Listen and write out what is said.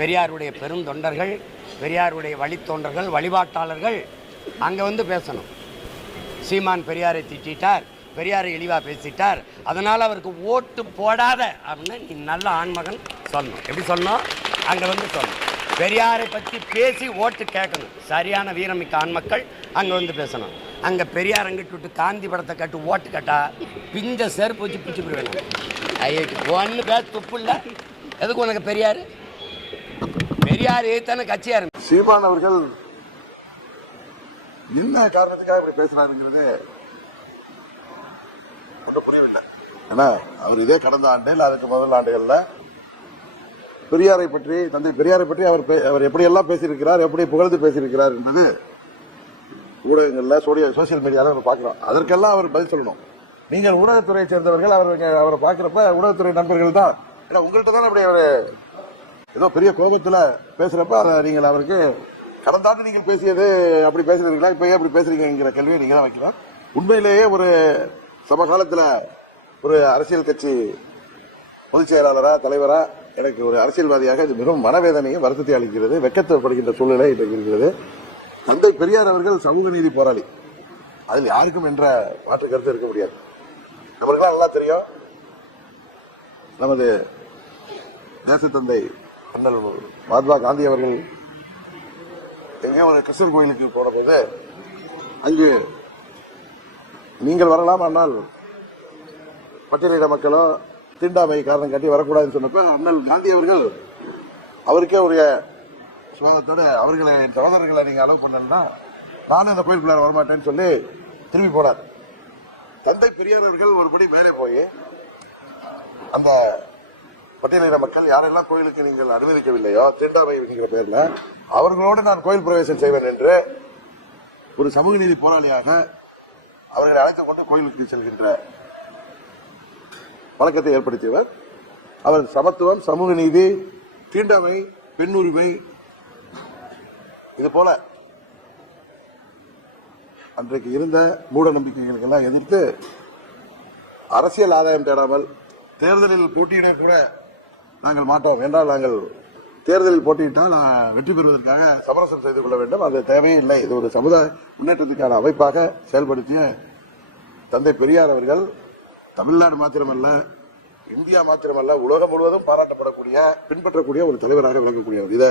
பெரியாருடைய பெருந்தொண்டர்கள், பெரியாருடைய வழித்தொண்டர்கள், வழிபாட்டாளர்கள் அங்கே வந்து பேசணும். சீமான் பெரியாரை திட்டார், பெரியாரை இழிவாக பேசிட்டார், அதனால் அவருக்கு ஓட்டு போடாத அப்படின்னு நீ நல்ல ஆண்மகன் சொல்லணும். எப்படி சொல்லணும்? அங்கே வந்து சொல்லணும். பெரியாரை பற்றி பேசி ஓட்டு கேட்கணும். சரியான வீரமிக்க ஆண்மக்கள் அங்கே வந்து பேசணும். அங்கே பெரியார் அங்கிட்டு விட்டு காந்தி படத்தை கட்டு ஓட்டு கட்டா பிஞ்ச செருப்பு வச்சு பிச்சு போயிடுவேன். ஐயோ ஒன்று பேச துப்பு இல்லை. எதுக்கு உனக்கு பெரியார்? பெரியார் தானே கட்சியா இருக்கு. சீமான் அவர்கள் என்ன காரணத்துக்காக இப்படி பேசுறாருங்கிறது ஒன்றும் புரியவில்லை. ஏன்னா அவர் இதே கடந்த ஆண்டு இல்லை அதுக்கு முதல் ஆண்டுகள்ல பெரியாரை பற்றி, தந்தை பெரியாரை பற்றி அவர் எப்படியெல்லாம் பேசியிருக்கிறார், எப்படி புகழ்ந்து பேசியிருக்கிறார் என்பது ஊடகங்கள்ல சோசியல் மீடியாவில் நம்ம பார்க்கிறோம். அதற்கெல்லாம் அவர் பதில் சொல்லணும். நீங்கள் ஊடகத்துறையை சேர்ந்தவர்கள், அவரை பார்க்கிறப்ப ஊடகத்துறை நண்பர்கள் தான். ஏன்னா உங்கள்கிட்ட தான் அப்படி அவர் ஏதோ பெரிய கோபத்துல பேசுறப்ப நீங்கள் அவருக்கு கடந்த ஆண்டு நீங்கள் பேசியது அப்படி பேசுறீங்களா, இப்ப அப்படி பேசுறீங்கிற கேள்வியை நீங்க தான் வைக்கலாம். உண்மையிலேயே ஒரு சமகாலத்துல ஒரு அரசியல் கட்சி பொதுச் செயலாளரா, தலைவரா, எனக்கு ஒரு அரசியல்வாதியாக இது மிகவும் மனவேதனையும் வருத்தத்தை அளிக்கிறது, வெட்கப்படுகின்ற சூழ்நிலை இன்றைக்கு இருக்கிறது. தந்தை பெரியார் அவர்கள் சமூக நீதி போராளி, அதில் யாருக்கும் என்ற மாற்று கருத்து இருக்க முடியாது. நம்மளுக்கெல்லாம் நல்லா தெரியும். நமது தேசத்தந்தை அண்ணல் மகாத்மா காந்தி அவர்கள் எங்கே ஒரு கிருஷ்ணர் கோயிலுக்கு போன போது அங்கு நீங்கள் வரலாம், ஆனால் பட்டியலிட மக்களும் தீண்டாமை காரணம் காட்டி வரக்கூடாதுன்னு சொன்னப்ப அண்ணல் காந்தி அவர்கள் அவருக்கே உரிய சுவாதத்தோட அவர்களை சகோதரர்களை நீங்க அலோவ் பண்ணலன்னா நானும் இந்த கோயிலுக்குள்ள வரமாட்டேன்னு சொல்லி திரும்பி போனார். தந்தை பெரியார் அவர்கள் ஒருபடி மேலே போய் அந்த பட்டியலிட மக்கள் யாரெல்லாம் கோயிலுக்கு நீங்கள் அனுமதிக்கவில்லையோ தீண்டாமை என்கிற பேர்ல அவர்களோடு நான் கோயில் பிரவேசம் செய்வேன் என்று ஒரு சமூக நீதி போராளியாக அவர்களை அழைத்துக் கொண்டு கோயிலுக்கு செல்கின்ற வழக்கத்தை ஏற்படுத்தியவர். அவர் சமத்துவம், சமூக நீதி, தீண்டாமை, பெண் உரிமை, இது போல அன்றைக்கு இருந்த மூட நம்பிக்கைகளுக்கு எல்லாம் எதிர்த்து அரசியல் ஆதாயம் தேடாமல் தேர்தலில் போட்டியிட கூட நாங்கள் மாட்டோம் என்றால், நாங்கள் தேர்தலில் போட்டியிட்டால் வெற்றி பெறுவதற்காக சமரசம் செய்து கொள்ள வேண்டும், அது தேவையே இல்லை, இது ஒரு சமுதாய முன்னேற்றத்துக்கான அமைப்பாக செயல்படுத்திய தந்தை பெரியார் அவர்கள் தமிழ்நாடு மாத்திரமல்ல, இந்தியா மாத்திரமல்ல, உலகம் முழுவதும் பாராட்டப்படக்கூடிய, பின்பற்றக்கூடிய ஒரு தலைவராக விளங்கக்கூடியவர். இதை